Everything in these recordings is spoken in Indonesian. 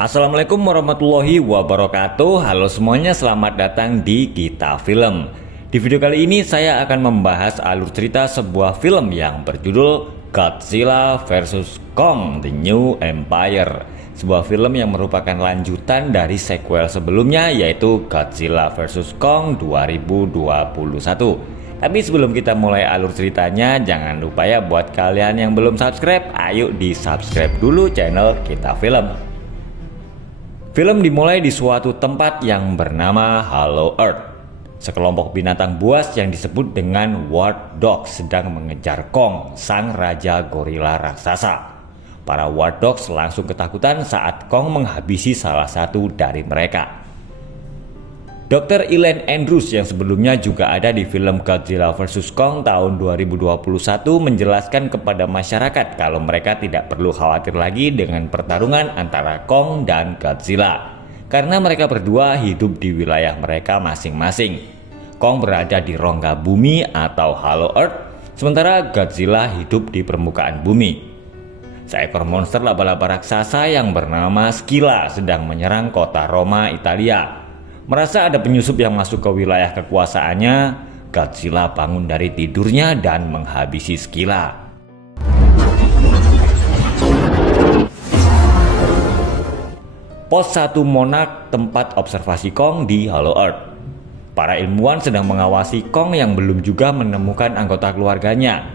Assalamualaikum warahmatullahi wabarakatuh. Halo semuanya, selamat datang di Kita Film. Di video kali ini saya akan membahas alur cerita sebuah film yang berjudul Godzilla vs Kong: The New Empire. Sebuah film yang merupakan lanjutan dari sequel sebelumnya, yaitu Godzilla vs Kong 2021. Tapi sebelum kita mulai alur ceritanya, jangan lupa ya buat kalian yang belum subscribe, ayo di subscribe dulu channel Kita Film. Film dimulai di suatu tempat yang bernama Hollow Earth. Sekelompok binatang buas yang disebut dengan Ward Dogs sedang mengejar Kong, sang raja gorila raksasa. Para Ward Dogs langsung ketakutan saat Kong menghabisi salah satu dari mereka. Dr. Elaine Andrews yang sebelumnya juga ada di film Godzilla vs Kong tahun 2021 menjelaskan kepada masyarakat kalau mereka tidak perlu khawatir lagi dengan pertarungan antara Kong dan Godzilla, karena mereka berdua hidup di wilayah mereka masing-masing. Kong berada di rongga bumi atau Hollow Earth, sementara Godzilla hidup di permukaan bumi. Seekor monster laba-laba raksasa yang bernama Scylla sedang menyerang kota Roma, Italia. Merasa ada penyusup yang masuk ke wilayah kekuasaannya, Godzilla bangun dari tidurnya dan menghabisi Scylla. Pos 1 Monarch, tempat observasi Kong di Hollow Earth. Para ilmuwan sedang mengawasi Kong yang belum juga menemukan anggota keluarganya.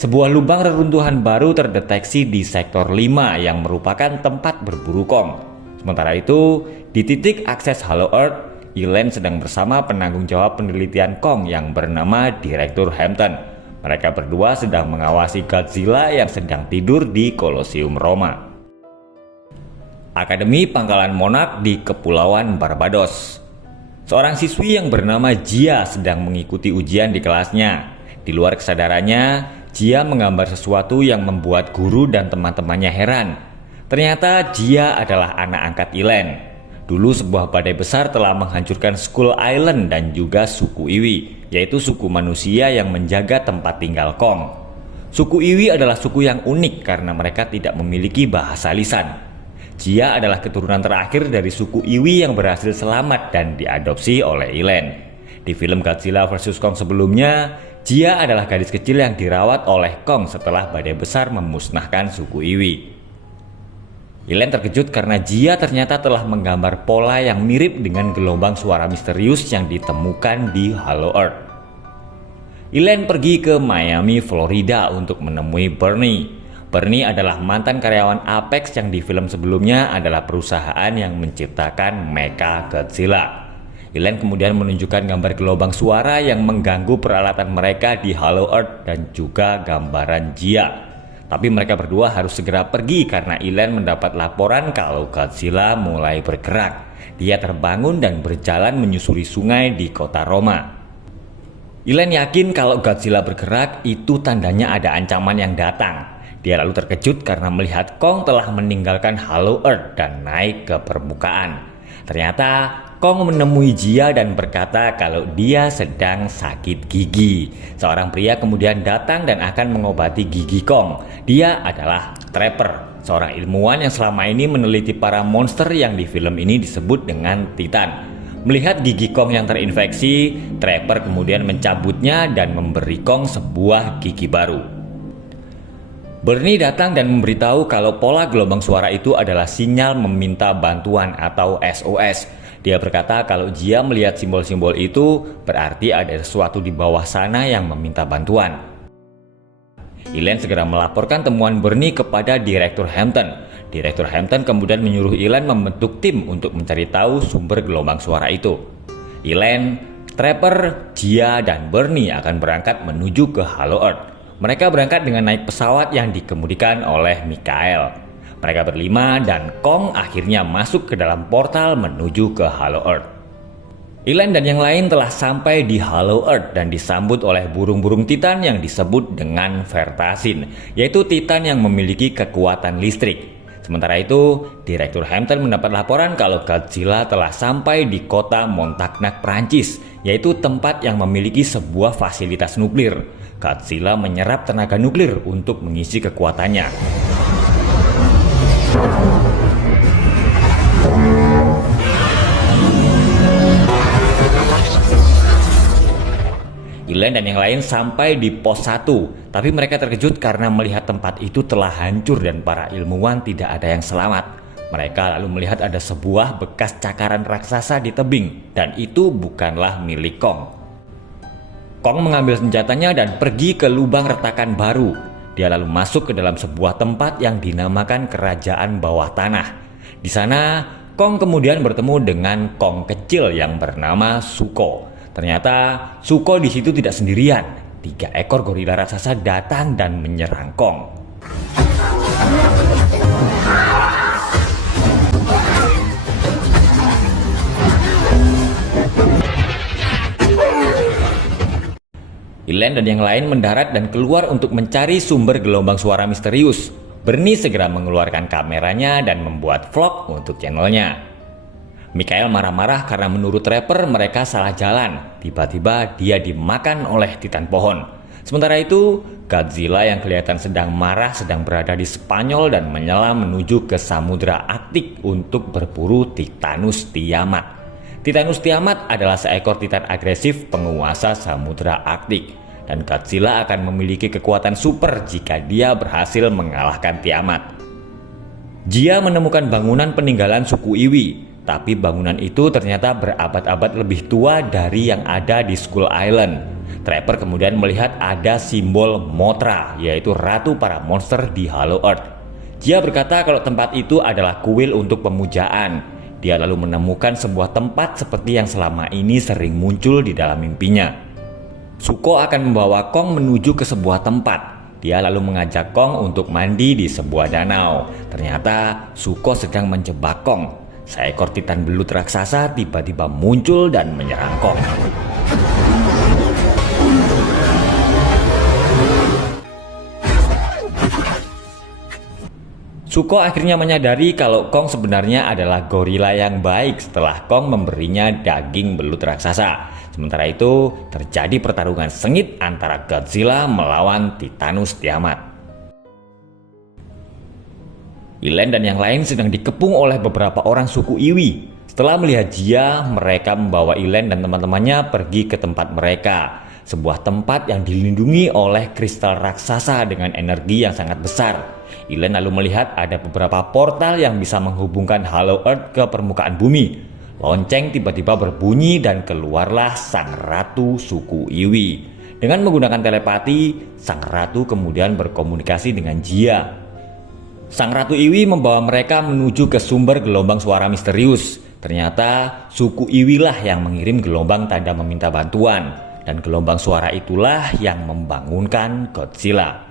Sebuah lubang reruntuhan baru terdeteksi di sektor 5 yang merupakan tempat berburu Kong. Sementara itu, di titik akses Hollow Earth, Elaine sedang bersama penanggung jawab penelitian Kong yang bernama Direktur Hampton. Mereka berdua sedang mengawasi Godzilla yang sedang tidur di Kolosium Roma. Akademi Pangkalan Monarch di Kepulauan Barbados. Seorang siswi yang bernama Jia sedang mengikuti ujian di kelasnya. Di luar kesadarannya, Jia menggambar sesuatu yang membuat guru dan teman-temannya heran. Ternyata Jia adalah anak angkat Elaine. Dulu sebuah badai besar telah menghancurkan Skull Island dan juga suku Iwi, yaitu suku manusia yang menjaga tempat tinggal Kong. Suku Iwi adalah suku yang unik karena mereka tidak memiliki bahasa lisan. Jia adalah keturunan terakhir dari suku Iwi yang berhasil selamat dan diadopsi oleh Elaine. Di film Godzilla vs Kong sebelumnya, Jia adalah gadis kecil yang dirawat oleh Kong setelah badai besar memusnahkan suku Iwi. Elaine terkejut karena Jia ternyata telah menggambar pola yang mirip dengan gelombang suara misterius yang ditemukan di Hollow Earth. Elaine pergi ke Miami, Florida untuk menemui Bernie. Bernie adalah mantan karyawan Apex yang di film sebelumnya adalah perusahaan yang menciptakan Mecha Godzilla. Elaine kemudian menunjukkan gambar gelombang suara yang mengganggu peralatan mereka di Hollow Earth dan juga gambaran Jia. Tapi mereka berdua harus segera pergi karena Elaine mendapat laporan kalau Godzilla mulai bergerak. Dia terbangun dan berjalan menyusuri sungai di kota Roma. Elaine yakin kalau Godzilla bergerak itu tandanya ada ancaman yang datang. Dia lalu terkejut karena melihat Kong telah meninggalkan Hollow Earth dan naik ke permukaan. Ternyata Kong menemui Jia dan berkata kalau dia sedang sakit gigi. Seorang pria kemudian datang dan akan mengobati gigi Kong. Dia adalah Trapper, seorang ilmuwan yang selama ini meneliti para monster yang di film ini disebut dengan Titan. Melihat gigi Kong yang terinfeksi, Trapper kemudian mencabutnya dan memberi Kong sebuah gigi baru. Bernie datang dan memberitahu kalau pola gelombang suara itu adalah sinyal meminta bantuan atau SOS. Dia berkata kalau Jia melihat simbol-simbol itu berarti ada sesuatu di bawah sana yang meminta bantuan. Elaine segera melaporkan temuan Bernie kepada Direktur Hampton. Direktur Hampton kemudian menyuruh Elaine membentuk tim untuk mencari tahu sumber gelombang suara itu. Elaine, Trapper, Jia, dan Bernie akan berangkat menuju ke Hollow Earth. Mereka berangkat dengan naik pesawat yang dikemudikan oleh Michael. Mereka berlima dan Kong akhirnya masuk ke dalam portal menuju ke Hollow Earth. Elaine dan yang lain telah sampai di Hollow Earth dan disambut oleh burung-burung Titan yang disebut dengan Vertasin, yaitu Titan yang memiliki kekuatan listrik. Sementara itu, Direktur Hampton mendapat laporan kalau Godzilla telah sampai di kota Montagnac, Prancis, yaitu tempat yang memiliki sebuah fasilitas nuklir. Godzilla menyerap tenaga nuklir untuk mengisi kekuatannya. Ilen dan yang lain sampai di pos 1, tapi mereka terkejut karena melihat tempat itu telah hancur dan para ilmuwan tidak ada yang selamat. Mereka lalu melihat ada sebuah bekas cakaran raksasa di tebing, dan itu bukanlah milik Kong. Kong mengambil senjatanya dan pergi ke lubang retakan baru. Dia lalu masuk ke dalam sebuah tempat yang dinamakan kerajaan bawah tanah. Di sana, Kong kemudian bertemu dengan Kong kecil yang bernama Zuko. Ternyata Zuko di situ tidak sendirian. 3 ekor gorila raksasa datang dan menyerang Kong. Ilen dan yang lain mendarat dan keluar untuk mencari sumber gelombang suara misterius. Bernie segera mengeluarkan kameranya dan membuat vlog untuk channelnya. Mikhail marah-marah karena menurut rapper mereka salah jalan. Tiba-tiba dia dimakan oleh titan pohon. Sementara itu, Godzilla yang kelihatan sedang marah sedang berada di Spanyol dan menyelam menuju ke Samudra Arktik untuk berburu Titanus Tiamat. Titanus Tiamat adalah seekor titan agresif penguasa Samudra Arktik. Dan Godzilla akan memiliki kekuatan super jika dia berhasil mengalahkan Tiamat. Jia menemukan bangunan peninggalan suku Iwi. Tapi bangunan itu ternyata berabad-abad lebih tua dari yang ada di Skull Island. Trapper kemudian melihat ada simbol Mothra, yaitu ratu para monster di Hollow Earth. Dia berkata kalau tempat itu adalah kuil untuk pemujaan. Dia lalu menemukan sebuah tempat seperti yang selama ini sering muncul di dalam mimpinya. Zuko akan membawa Kong menuju ke sebuah tempat. Dia lalu mengajak Kong untuk mandi di sebuah danau. Ternyata Zuko sedang menjebak Kong. Seekor titan belut raksasa tiba-tiba muncul dan menyerang Kong. Zuko akhirnya menyadari kalau Kong sebenarnya adalah gorila yang baik setelah Kong memberinya daging belut raksasa. Sementara itu terjadi pertarungan sengit antara Godzilla melawan Titanus Tiamat. Ilen dan yang lain sedang dikepung oleh beberapa orang suku Iwi. Setelah melihat Jia, mereka membawa Ilen dan teman-temannya pergi ke tempat mereka. Sebuah tempat yang dilindungi oleh kristal raksasa dengan energi yang sangat besar. Ilen lalu melihat ada beberapa portal yang bisa menghubungkan Hollow Earth ke permukaan bumi. Lonceng tiba-tiba berbunyi dan keluarlah sang ratu suku Iwi. Dengan menggunakan telepati, sang ratu kemudian berkomunikasi dengan Jia. Sang Ratu Iwi membawa mereka menuju ke sumber gelombang suara misterius. Ternyata suku Iwi lah yang mengirim gelombang tanda meminta bantuan. Dan gelombang suara itulah yang membangunkan Godzilla.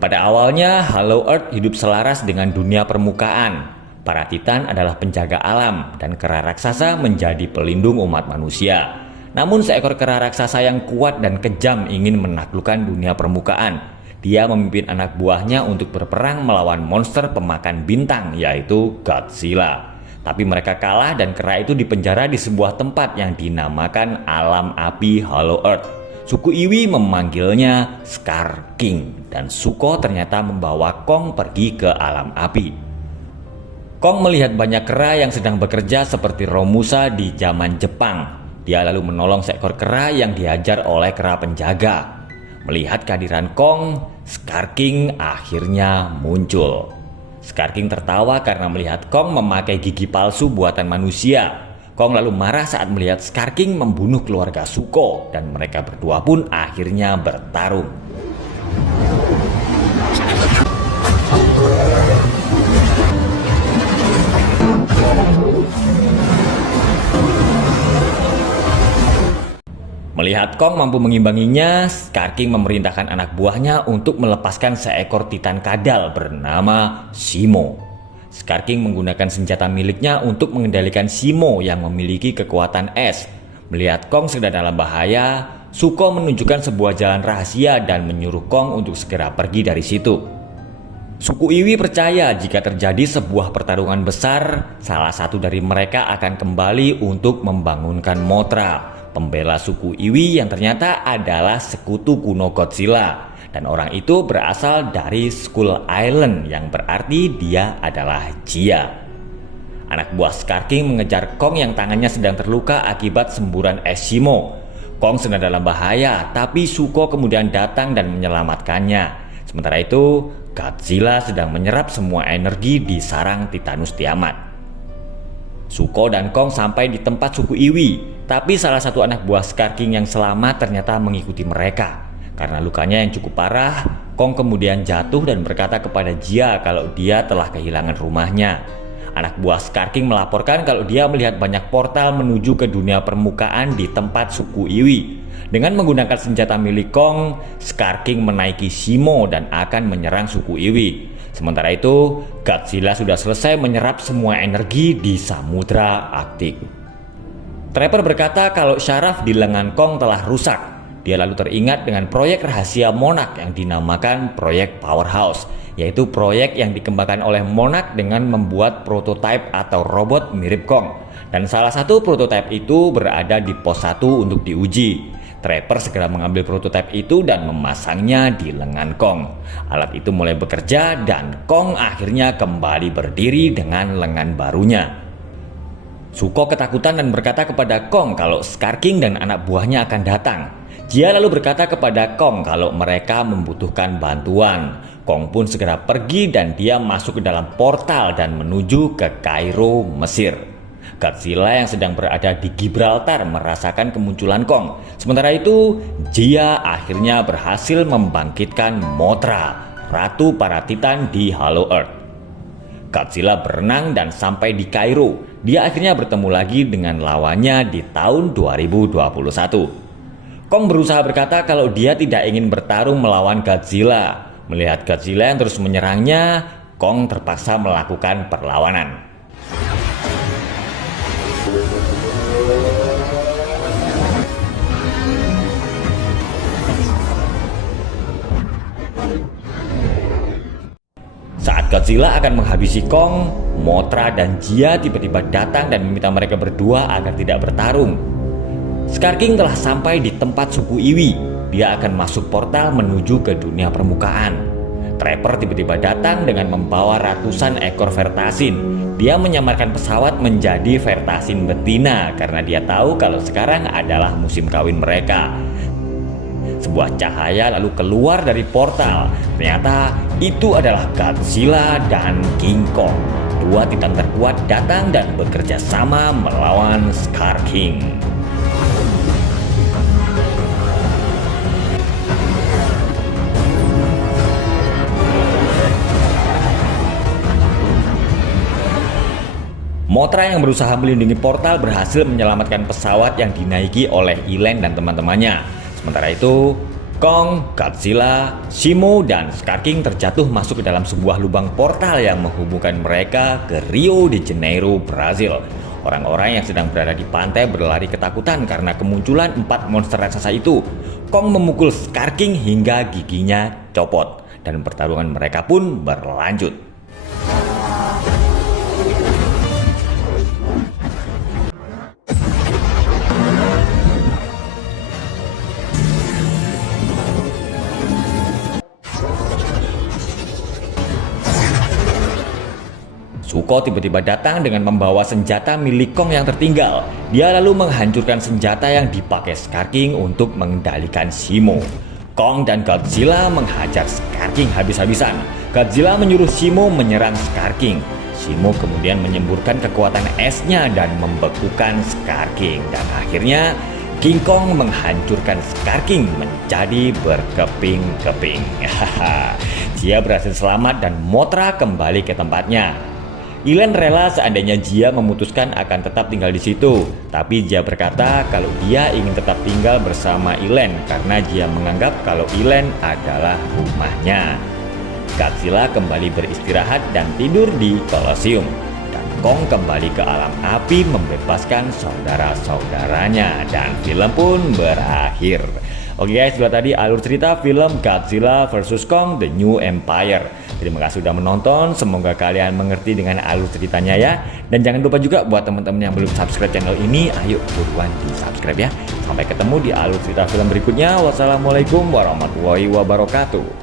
Pada awalnya Hollow Earth hidup selaras dengan dunia permukaan. Para titan adalah penjaga alam dan kera raksasa menjadi pelindung umat manusia. Namun seekor kera raksasa yang kuat dan kejam ingin menaklukkan dunia permukaan. Dia memimpin anak buahnya untuk berperang melawan monster pemakan bintang, yaitu Godzilla. Tapi mereka kalah dan kera itu dipenjara di sebuah tempat yang dinamakan Alam Api Hollow Earth. Suku Iwi memanggilnya Scar King, dan Zuko ternyata membawa Kong pergi ke Alam Api. Kong melihat banyak kera yang sedang bekerja seperti Romusa di zaman Jepang. Dia lalu menolong seekor kera yang diajar oleh kera penjaga. Melihat kehadiran Kong, Scar King akhirnya muncul. Scar King tertawa karena melihat Kong memakai gigi palsu buatan manusia. Kong lalu marah saat melihat Scar King membunuh keluarga Zuko dan mereka berdua pun akhirnya bertarung. Melihat Kong mampu mengimbanginya, Scar King memerintahkan anak buahnya untuk melepaskan seekor titan kadal bernama Zemo. Scar King menggunakan senjata miliknya untuk mengendalikan Zemo yang memiliki kekuatan es. Melihat Kong sedang dalam bahaya, Zuko menunjukkan sebuah jalan rahasia dan menyuruh Kong untuk segera pergi dari situ. Suku Iwi percaya jika terjadi sebuah pertarungan besar, salah satu dari mereka akan kembali untuk membangunkan Mothra, pembela suku Iwi yang ternyata adalah sekutu kuno Godzilla. Dan orang itu berasal dari Skull Island yang berarti dia adalah Jia. Anak buah Scar King mengejar Kong yang tangannya sedang terluka akibat semburan es Zemo. Kong sedang dalam bahaya, tapi Zuko kemudian datang dan menyelamatkannya. Sementara itu, Godzilla sedang menyerap semua energi di sarang Titanus Tiamat. Zuko dan Kong sampai di tempat suku Iwi, tapi salah satu anak buah Scar King yang selamat ternyata mengikuti mereka. Karena lukanya yang cukup parah, Kong kemudian jatuh dan berkata kepada Jia kalau dia telah kehilangan rumahnya. Anak buah Scar King melaporkan kalau dia melihat banyak portal menuju ke dunia permukaan di tempat suku Iwi. Dengan menggunakan senjata milik Kong, Scar King menaiki Shimo dan akan menyerang suku Iwi. Sementara itu, Godzilla sudah selesai menyerap semua energi di Samudra Arktik. Trapper berkata kalau syaraf di lengan Kong telah rusak. Dia lalu teringat dengan proyek rahasia Monarch yang dinamakan Proyek Powerhouse, yaitu proyek yang dikembangkan oleh Monarch dengan membuat prototipe atau robot mirip Kong. Dan salah satu prototipe itu berada di pos 1 untuk diuji. Trapper segera mengambil prototipe itu dan memasangnya di lengan Kong. Alat itu mulai bekerja dan Kong akhirnya kembali berdiri dengan lengan barunya. Zuko ketakutan dan berkata kepada Kong kalau Scar King dan anak buahnya akan datang. Jia lalu berkata kepada Kong kalau mereka membutuhkan bantuan. Kong pun segera pergi dan dia masuk ke dalam portal dan menuju ke Kairo, Mesir. Godzilla yang sedang berada di Gibraltar merasakan kemunculan Kong. Sementara itu, Jia akhirnya berhasil membangkitkan Mothra, ratu para titan di Hollow Earth. Godzilla berenang dan sampai di Kairo. Dia akhirnya bertemu lagi dengan lawannya di tahun 2021. Kong berusaha berkata kalau dia tidak ingin bertarung melawan Godzilla. Melihat Godzilla yang terus menyerangnya, Kong terpaksa melakukan perlawanan. Saat Godzilla akan menghabisi Kong, Mothra dan Jia tiba-tiba datang dan meminta mereka berdua agar tidak bertarung. Scar King telah sampai di tempat suku Iwi. Dia akan masuk portal menuju ke dunia permukaan. Trapper tiba-tiba datang dengan membawa ratusan ekor Vertasin. Dia menyamarkan pesawat menjadi Vertasin betina karena dia tahu kalau sekarang adalah musim kawin mereka. Sebuah cahaya lalu keluar dari portal. Ternyata itu adalah Godzilla dan King Kong. Dua titan terkuat datang dan bekerja sama melawan Scar King. Mothra yang berusaha melindungi portal berhasil menyelamatkan pesawat yang dinaiki oleh Ilen dan teman-temannya. Sementara itu, Kong, Godzilla, Shimo, dan Scar King terjatuh masuk ke dalam sebuah lubang portal yang menghubungkan mereka ke Rio de Janeiro, Brazil. Orang-orang yang sedang berada di pantai berlari ketakutan karena kemunculan 4 monster raksasa itu. Kong memukul Scar King hingga giginya copot, dan pertarungan mereka pun berlanjut. Zuko tiba-tiba datang dengan membawa senjata milik Kong yang tertinggal. Dia lalu menghancurkan senjata yang dipakai Scar King untuk mengendalikan Shimo. Kong dan Godzilla menghajar Scar King habis-habisan. Godzilla menyuruh Shimo menyerang Scar King. Shimo kemudian menyemburkan kekuatan esnya dan membekukan Scar King. Dan akhirnya King Kong menghancurkan Scar King menjadi berkeping-keping. Jia berhasil selamat dan Mothra kembali ke tempatnya. Ilen rela seandainya Jia memutuskan akan tetap tinggal di situ, tapi Jia berkata kalau dia ingin tetap tinggal bersama Ilen karena Jia menganggap kalau Ilen adalah rumahnya. Godzilla kembali beristirahat dan tidur di Colosseum, dan Kong kembali ke alam api membebaskan saudara-saudaranya, dan film pun berakhir. Oke guys, itulah tadi alur cerita film Godzilla vs Kong The New Empire. Terima kasih sudah menonton, semoga kalian mengerti dengan alur ceritanya ya. Dan jangan lupa juga buat teman-teman yang belum subscribe channel ini, ayo buruan di subscribe ya. Sampai ketemu di alur cerita film berikutnya. Wassalamualaikum warahmatullahi wabarakatuh.